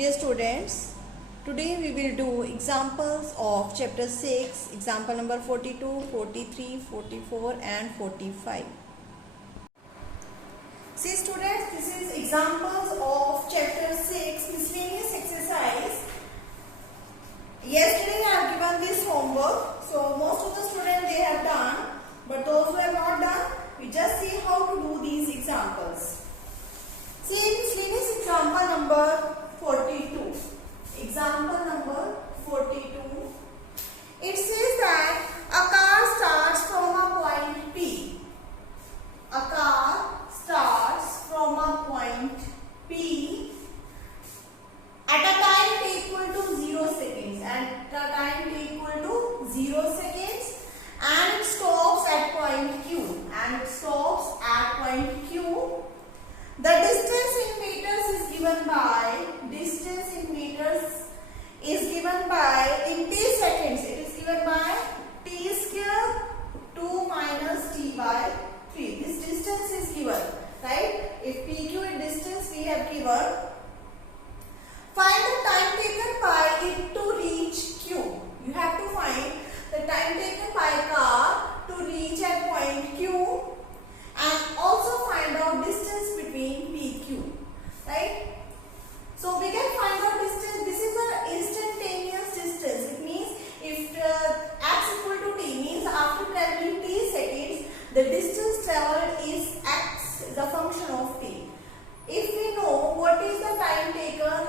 Dear students, today we will do examples of chapter 6, example number 42, 43, 44 and 45. See students, this is examples of chapter 6, miscellaneous exercise. Yesterday I have given this homework, so most of the students they have done, but those who have not done, we just see how to do these examples. See miscellaneous example number 42. Example number 42. It says that a car starts from a point P. A car starts from a point P at a time t equal to 0 seconds. At a time t equal to 0 seconds, and it stops at point Q. And it stops at point Q. The distance in meters is given by in t seconds. It is given by t square 2 minus t by 3. This distance is given, right? If PQ is distance we have given. Find the time taken by it to reach Q. You have to find the time taken by a car to reach at point Q, and also find out distance between PQ, right? So we can find out distance. This is an instantaneous distance. It means if x equal to t means after traveling t seconds, the distance traveled is x, is a function of t. If we know what is the time taken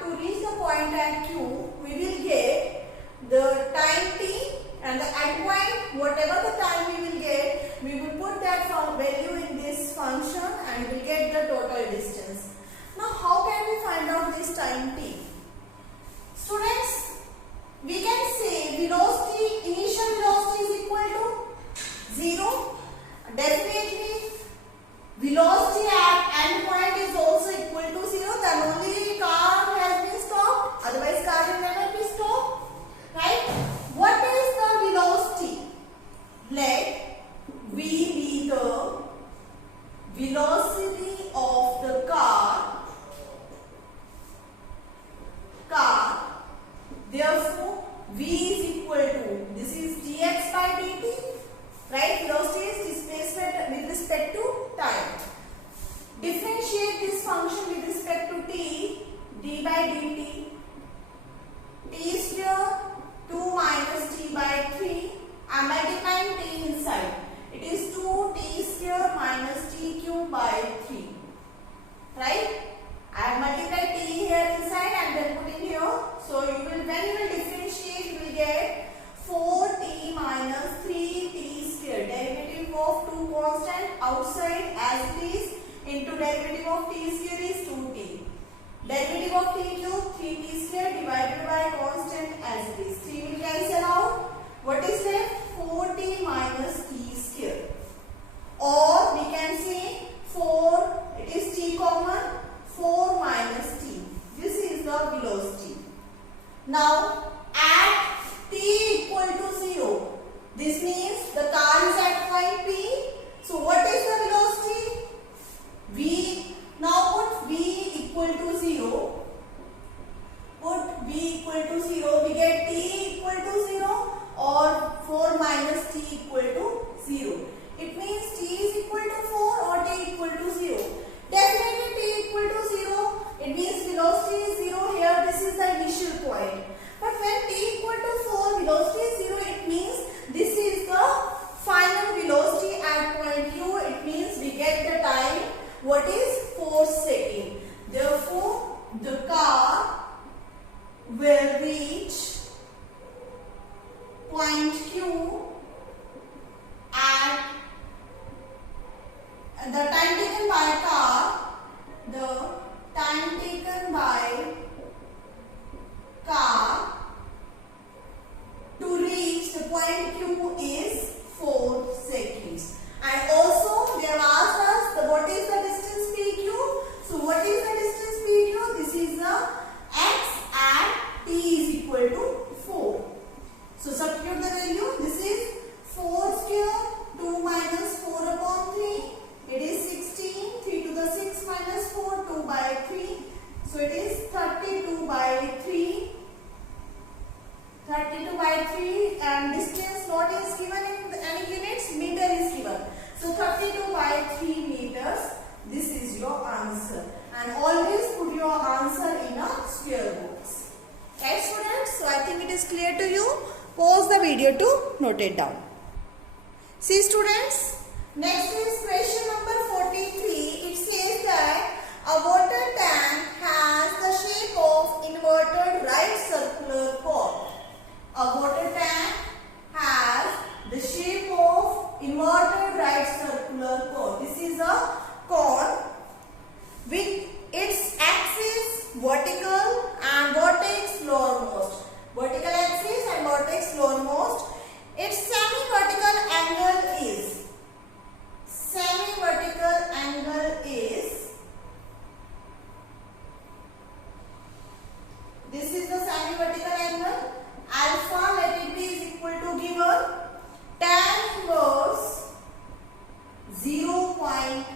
to reach the point at Q, we will get the time t and the end point, whatever the time we will get, we will put that value in this function and we will get the total distance. Now how can we find out this time t? Students, we can say velocity, initial velocity is equal to 0. Definitely velocity at end point is also equal to 0. Then only car has been stopped. Otherwise car will never be stopped. Right? What is the velocity? Let V be the velocity of the car. Therefore, V is equal to, this is dx by dt, right? Velocity is displacement with respect to time. Differentiate this function with respect to t, d by dt, t square 2 minus t by 3. I am multiplying t inside. It is 2t square minus t cube by 3, right? I have multiplied t here inside and then put in here. So when you will differentiate, you will get 4t minus 3t square. Derivative of 2 constant outside as it is into derivative of t square is 2t. Derivative of t cube 3t square divided by constant as it is. 3 will cancel out. What is left? 4t minus t square. Or we can say 4, it is t common, 4 minus t. This is the velocity. Now at t equal to 0, this means the car is at point P. So what is the velocity? V. Now put V equal to 0. Put V equal to 0. We get t equal to 0 or 4 minus t equal to 0. It means t is equal to 4 or t equal to 0. Definitely t equal to 0. It means velocity is 0 here. This is the initial point. But when t equal to 4, velocity is 0, it means this is the a square box. Right students? So I think it is clear to you. Pause the video to note it down. See students, next is question number 43. It says that a water tank has the shape of inverted right circular cone. A water tank has the shape of inverted right circular cone. This is a cone with its axis vertical and vertex lowermost. Vertical axis and vertex lowermost. Its semi-vertical angle is this is the semi-vertical angle. Alpha, let it be, is equal to given tan inverse 0.5.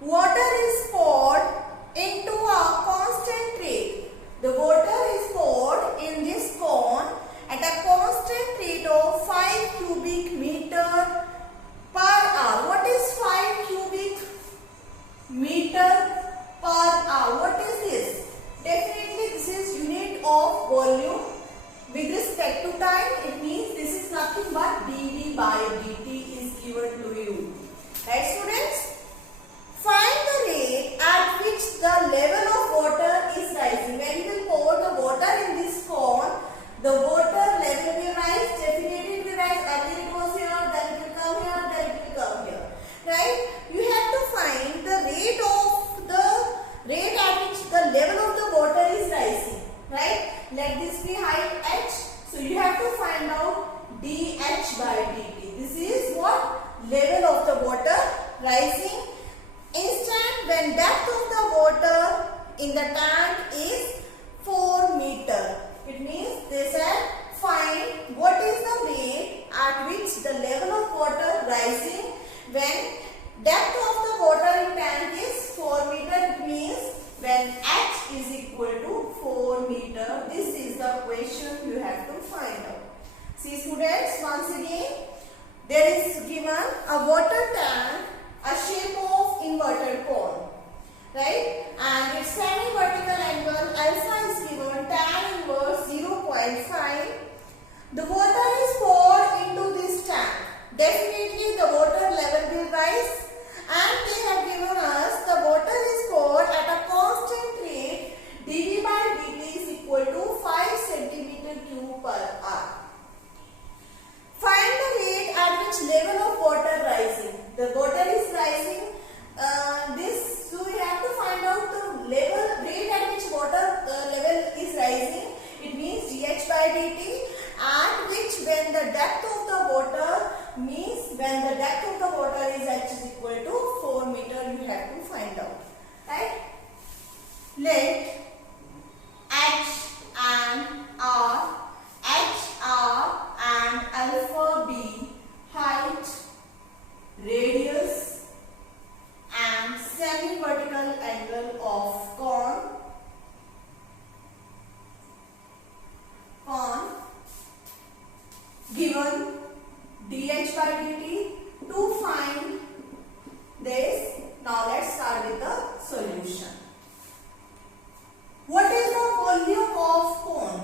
Water is poured into a constant rate. The water is poured in this cone at a constant rate of 5 cubic meter per hour. What is 5 cubic meter per hour? What is this? Definitely this is unit of volume with respect to time. It means this is nothing but dV by dt is given to you. Right students? Find the rate at which the level of water is rising. When you will pour the water in this cone, the water level will rise. Definitely it will rise. Earlier it was here, then it will come here, then it will come here. Right? You have to find the rate at which the level of the water is rising. Right? Let this be height h. So you have to find out dh by dt. This is what? Level of the water rising instant when depth of the water in the tank is 4 meter. It means they said find what is the rate at which the level of water rising when depth of the water in tank is 4 meter. It means when h is equal to 4 meter. This is the question you have to find out. See students, once again there is given a water tank, a shape of inverted cone, right? And its semi-vertical angle alpha is given tan inverse 0.5. The water is poured into this tank. Definitely the water level will rise, and they have given us the water is poured at a constant rate. dV by dt is equal to 5 cm³ per hour. Find the rate at which level of water rising. The water is rising. So we have to find out the rate at which water level is rising. It means dh by dt, at which when the depth of the water means when the depth of the water is h is equal to 4 meter. You have to find out. Right? Let h r and alpha be height, radius and semi-vertical angle of cone given dh by dt. To find this, now let's start with the solution. What is the volume of cone?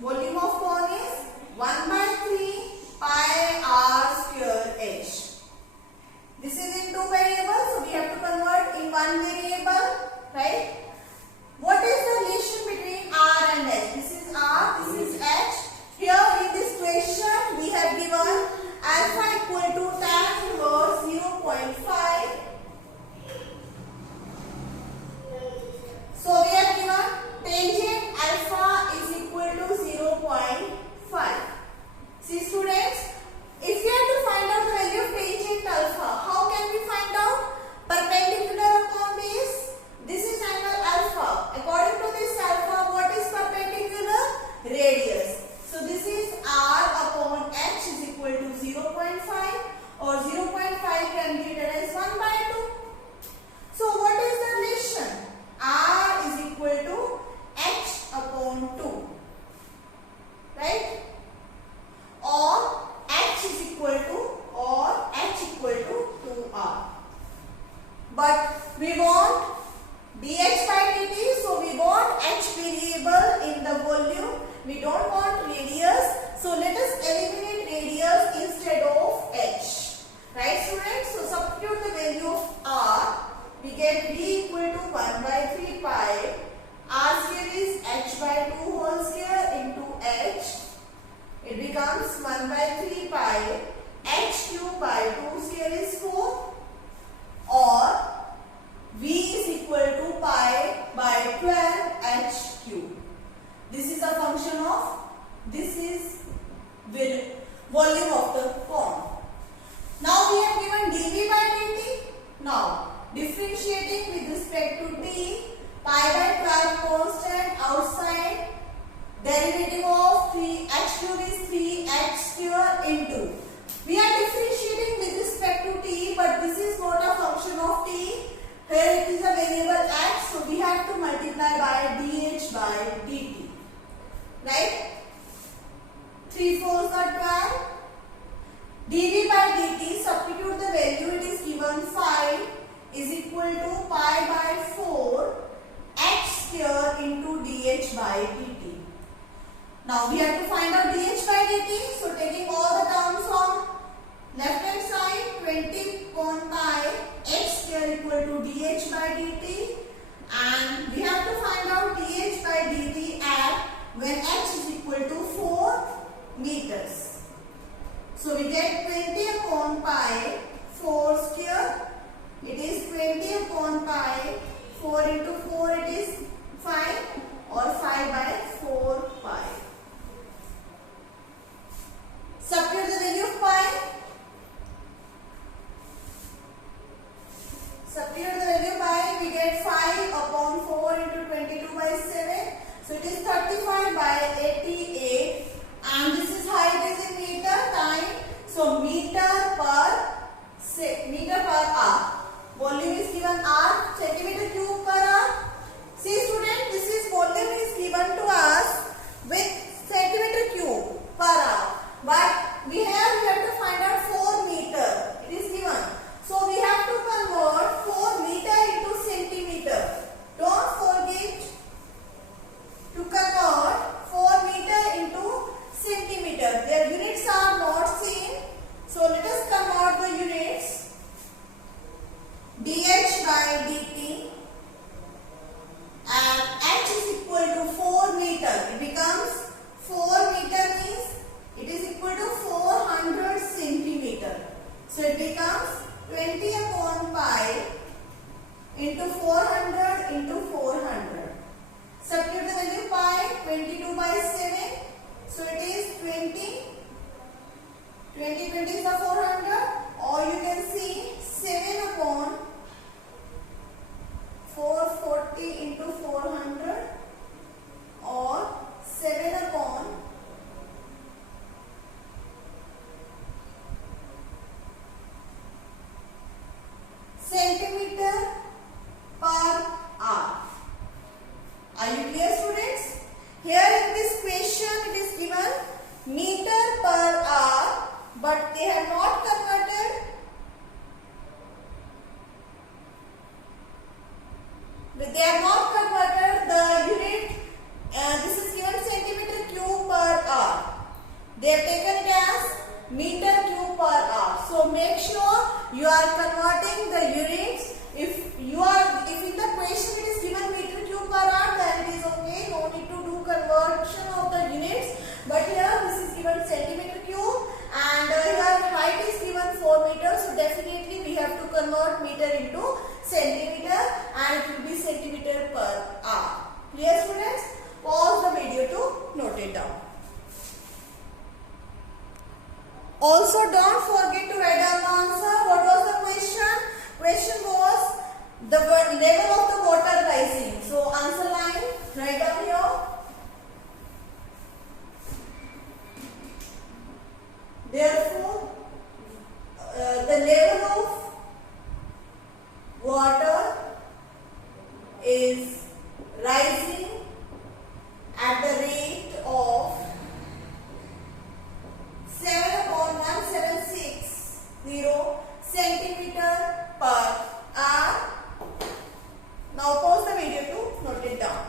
Volume of cone is 1/3 pi r square h. This is in two variables, so we have to convert in one variable, right? What is the relation between r and h? This is r, this is h. Here in this question, we have given alpha equal to tan inverse 0.5. So we have given tangent alpha is equal to 0.5. See students, if you have to find out the value of tangent alpha, how can we find out? Perpendicular upon base. This is angle alpha. According to this alpha, what is perpendicular? Radius. So this is r upon h is equal to 0.5, or 0.5 can be written as 1/2. So what is the relation? R is equal to h upon 2, right? Or h equal to 2r. But we want dh We don't want radius, so let us eliminate radius instead of h. Right, students? So substitute the value of r. We get v equal to 1 by 3 pi. R square is h by 2 whole square into h. It becomes 1 by 3 pi. H cube by 2 square is 4. Or v is equal to pi by 12 h cube. This is a function of, this is volume of the cone. Now we have given dv by dt. Now differentiating with respect to t, pi by 12 constant outside, derivative of 3h cube is 3h square into. We are differentiating with respect to t, but this is not a function of t. Here it is a variable x, so we have to multiply by dh by dt. Right? 3 4s are 12. dv by dt, substitute the value, it is given 5 is equal to pi by 4 h square into dh by dt. Now we have to find out dh by dt, so taking all the terms on left hand side, 20 upon pi h square equal to dh by dt, and we have to find out dh by dt at when h is equal to 4 meters. So we get 20 upon pi 4 square, it is 20 upon pi 4 into 4, it is 5, or 5 by 4 pi. Substitute the value of pi. Substitute the value of pi, we get 5 upon 4 into 22 by 7. So it is 35 by 88, and this is height is in meter, time. So meter per hour. Volume is given r, centimeter cube per hour. See student, this is volume is given to us with centimeter cube per hour. But we have to find out 4 meter. It is given. So we have to convert 4 meter into centimeter. Don't forget to convert 4 meter into centimeter. Their units are not same. So let us convert the units. dh by dt, and h is equal to 4 meter. It becomes 4 meter means it is equal to 400 centimeter. So it becomes 20 upon pi into 400 into 400. Substitute the value pi, 22 by 7. So it is 20. 20 is the 400, or you can see 7 upon 440 into 400, or 7 upon centimeter per hour. Are you clear, students? Here in this question it is given meter per hour, but they have not converted. They have not converted the unit. This is given centimeter cube per hour. They have taken it as meter cube per hour. So make sure you are converting the units. If in the question it is given meter cube per hour, then it is okay. No need to do conversion of the units. But here this is given centimeter cube, and here height is given 4 meters. So definitely we have to convert meter into centimeter, and it will be centimeter per hour. Clear, students? Pause the video to note it down. Also, don't forget to write down the answer. What was the question? Question was the level of the water rising. So answer line, write down here. Therefore, the level of water is rising at the rate of 7.1760 centimeter per hour. Now pause the video to note it down.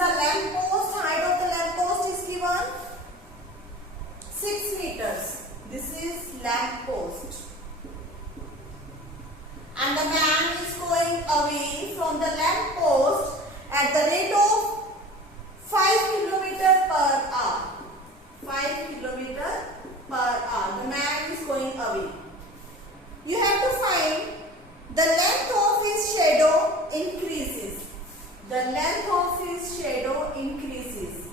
the lamp post. Height of the lamp post is given 6 meters. This is lamp post. And the man is going away from the lamp post at the rate of 5 km per hour. 5 km per hour. The man is going away. You have to find the length of his shadow increases. The length of his shadow increases.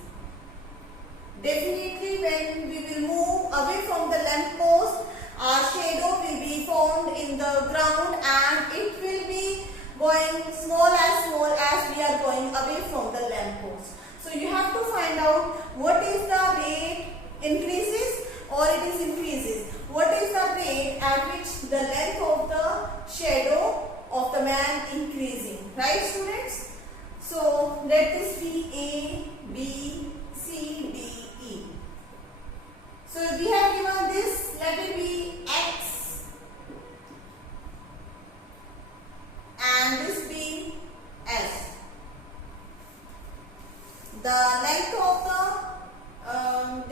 Definitely when we will move away from the lamp post, our shadow will be formed in the ground and it will be going small as we are going away from the lamp post. So you have to find out what is the rate increases or it is increases. What is the rate at which the length of the shadow of the man increasing. Right, students? So let this be A, B, C, D, E. So we have given this, let it be X and this be S. The length of the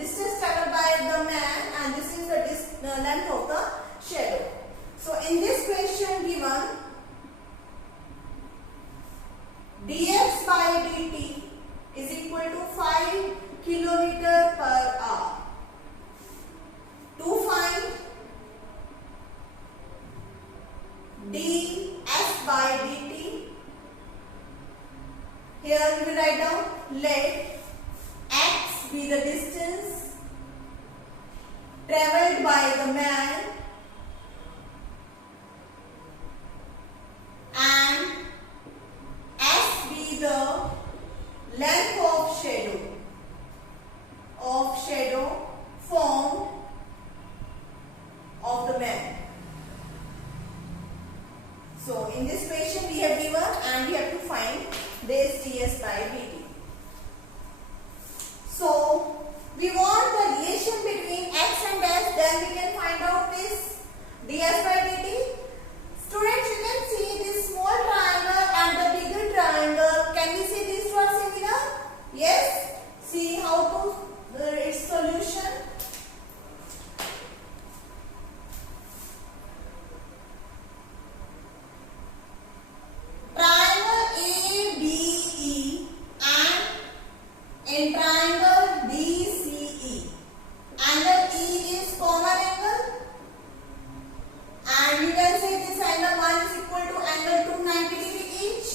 distance traveled by the man and this is the length of the shadow. So in this question given dx by dt is equal to 5 km per hour. To find ds by dt, here we will write down, let x be the distance traveled by the man and s be the length of shadow formed of the man. So in this question we have given and we have to find this ds by dt. So we want the relation between x and s, then we can find out this ds by dt. Students, you can see this small triangle and the bigger triangle. Can we see these two are similar? Yes. See how to its solution. Triangle ABE and in triangle DCE, angle E is common angle and you can say this angle 1 is equal to angle 290 degree each.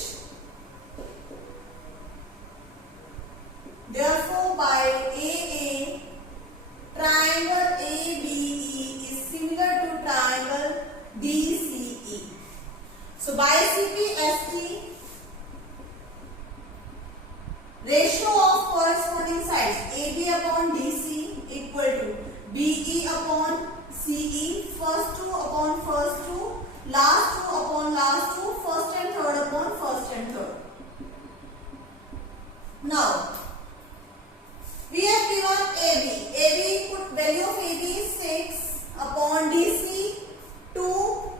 Therefore, by AA, triangle ABE is similar to triangle DCE. So by CPST, ratio of corresponding sides AB upon DC equal to BE upon CE, first two upon first two, last two upon last two, first and third upon first and third. Now, we have given AB. AB, put value of AB is 6 upon DC 2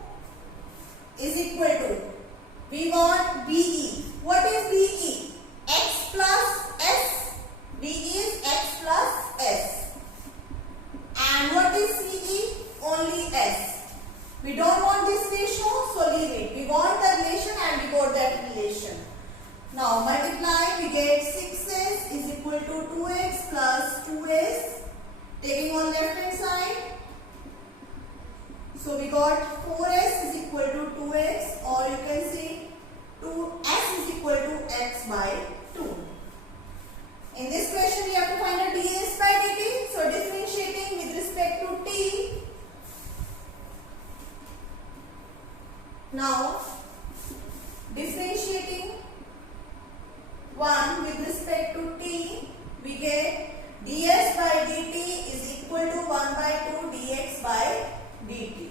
is equal to, we want BE. What is BE? X plus S. BE is X plus S. And what is CE? Only S. We don't want this ratio, so leave it. We want the relation and we got that relation. Now multiply, we get 6s is equal to 2x plus 2s. Taking on left hand side. So we got 4s is equal to 2x, or you can say 2s is equal to x by 2. In this question we have to find a ds by dt. So differentiating with respect to t. Now differentiating 1 with respect to t, we get ds by dt is equal to 1 by 2 dx by dt.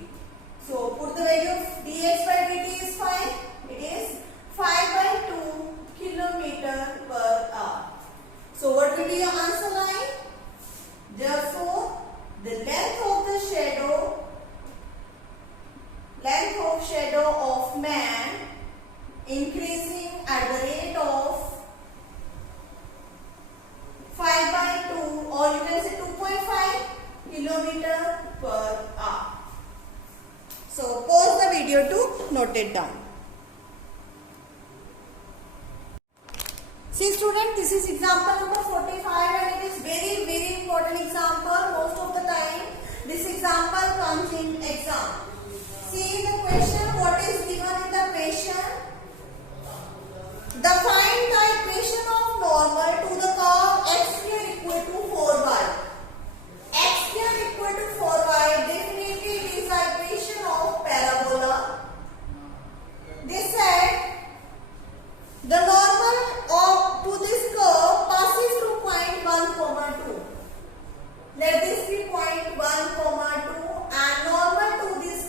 So put the value of dx by dt is 5. It is 5 by 2 km per hour. So what will be your answer line? Therefore, the length of shadow of man increasing at the rate of noted down. See student, this is example number 45 and it is very important example. Most of the time this example comes in exam. See in the question, what is given in the question? Find the equation of normal to the curve x square equal to 4y. X square equal to 4y, definitely it is the equation of parabola. They said the normal to this curve passes through point 1, 2. Let this be point 1, 2 and normal to this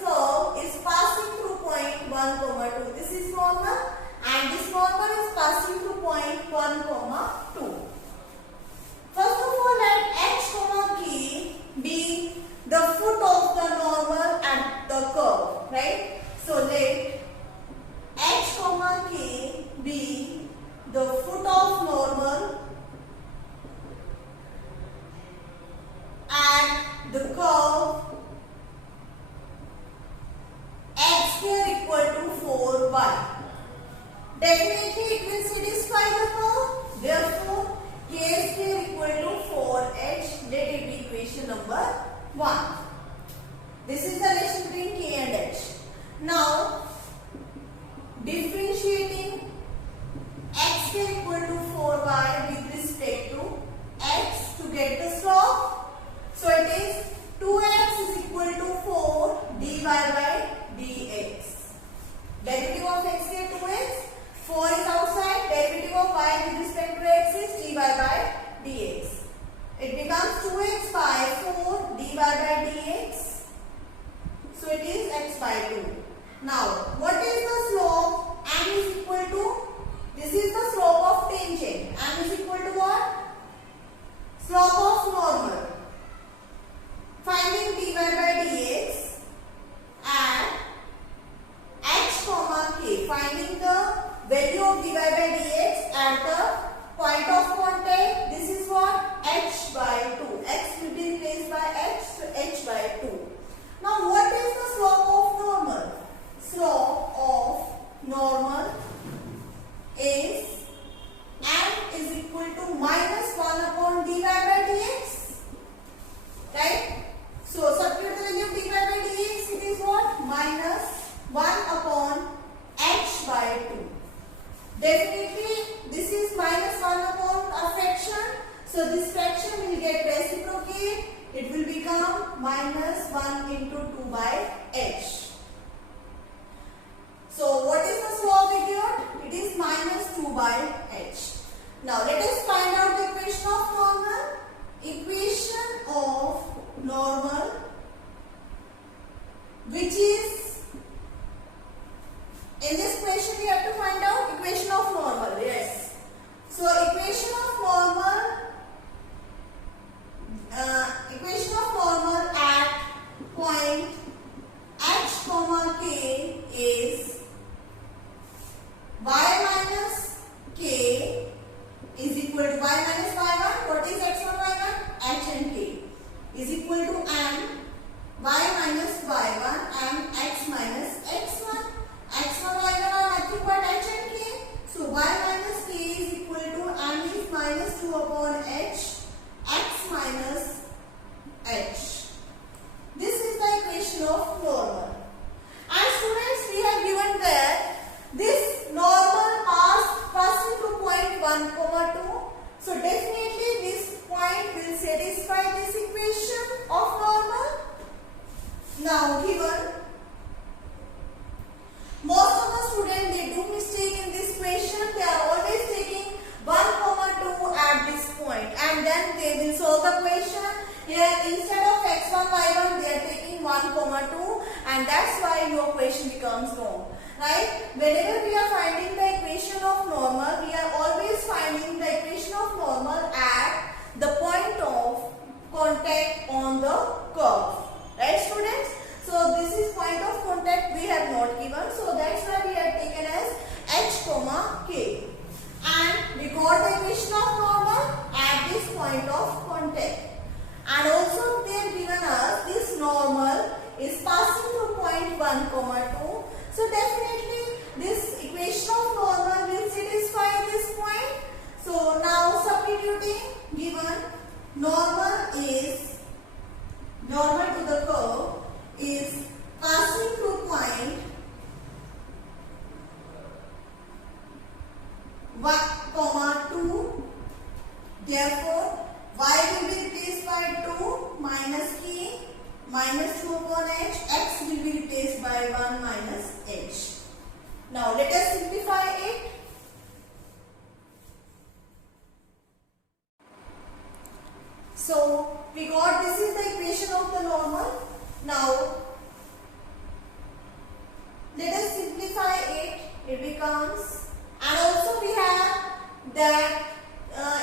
curve is passing through point 1, 2. This is normal and this normal is passing through point 1, 2. First of all, let h, k be the foot of the normal and the curve, right? So let h, k be the foot of normal and the curve x square equal to 4y. Definitely it will satisfy the curve. Therefore, k square equal to 4h. Let it be equation number 1. This is the relation between k and h. Now, differentiating x square equal to 4y with respect to x to get the slope. So it is 2x is equal to 4 dy by dx. Derivative of x here 2x, 4 is outside, derivative of y with respect to x is dy by dx. It becomes 2x by 4 dy by dx. So it is x by 2. Now, what is the slope? M is equal to, this is the slope of tangent. M is equal to what? Slope of normal. Finding dy by dx and h, k. Finding the value of dy by dx at the point of contact. This is what? H by 2. X will be replaced by h, so h by 2. Now, what is the slope of normal? Slope of normal is m is equal to minus 1 upon dy by dx. Right? So, substitute the value of dy by dx. It is what? Minus 1 upon h by 2. Definitely, this is minus 1 upon a fraction. So, this fraction will get reciprocate. It will become minus 1 into 2 by h. So, what is the slope we get? It is minus 2 by h. Now, let us find out the equation of normal. Equation of normal, which is, in this question we have to find out equation of normal. Yes. So, equation of normal at point h, k is y minus k is equal to y minus y1. What is x1, y1? H and k is equal to m y minus y1 and x minus x1. x1, y1 are nothing but h and k. So, y minus k is equal to m is minus 2 upon h, x minus h. This is the equation of normal. And students, we have given that this normal passing to point 1, 2. So, definitely this point will satisfy this equation of normal. Now, given most of the students, they do mistake in this question. They are always taking 1, 2 at this point and then they will solve the question. Here instead of x1, y1, they are taking 1, 2 and that's why your question becomes wrong. Right? Whenever we are finding the equation of normal, we are always finding the equation of normal at the point of contact on the curve. Right students? So this is point of contact we have not given. So that's why we have taken as h, k. And we got the equation of normal at this point of contact. And also they have given us this normal is passing through point 1, 2. So definitely this equation of normal will satisfy this point. So now substituting, given normal to the curve is passing through point 1, 2. Therefore, y will be replaced by 2 minus k minus 2 upon h. X will be replaced by 1 minus h. Now let us simplify it. So we got this is the equation of the normal. Now let us simplify it. It becomes, and also we have that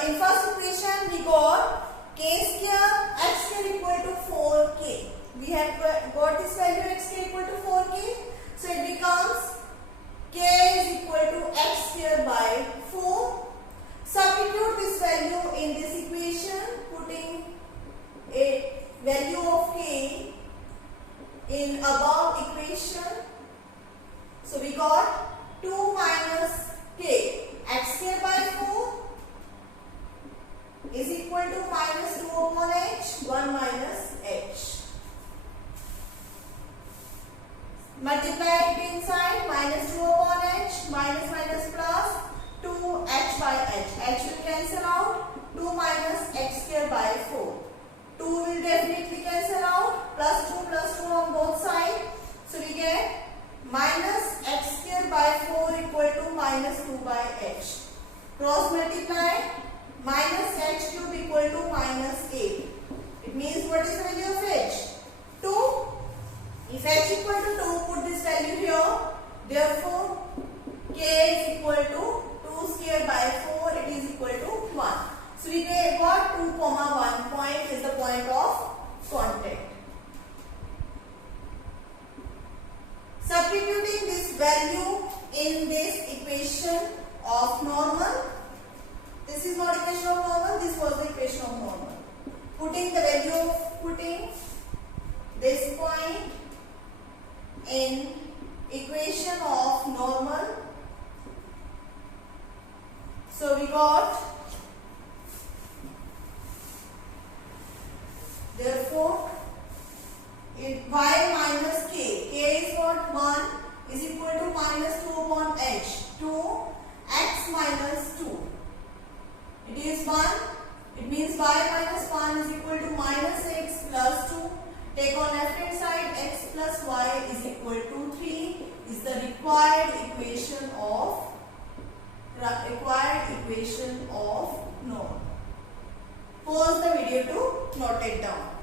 in first equation we got k square x square equal to 4k. We have got this value x square equal to 4k. So it becomes k is equal to x square by 4. Substitute this value in this equation, putting a value of k in above equation. So we got 2 minus k x square by 4 is equal to minus 2 upon h, 1 minus h. Multiply it inside, minus 2 upon h, minus plus 2 h by h. H will cancel out, 2 minus x square by 4. 2 will definitely cancel out, plus 2 on both sides. So we get minus x square by 4 equal to minus 2 by h. Cross multiply, minus h cube equal to minus 8. It means what is the value of h? 2. If h equal to 2, put this value here. Therefore, k is equal to 2 square by 4. It is equal to 1. So we got 2, 1 point is the point of contact. Substituting this value in this equation of normal. This is not equation of normal, this was the equation of normal. Putting this point in equation of normal. So we got, therefore, y minus k is what? 1 is equal to minus 2 upon h. 2 x minus 2. It is 1. It means y minus 1 is equal to minus x plus 2. Take on left hand side, x plus y is equal to 3 is the required equation of norm. Pause the video to note it down.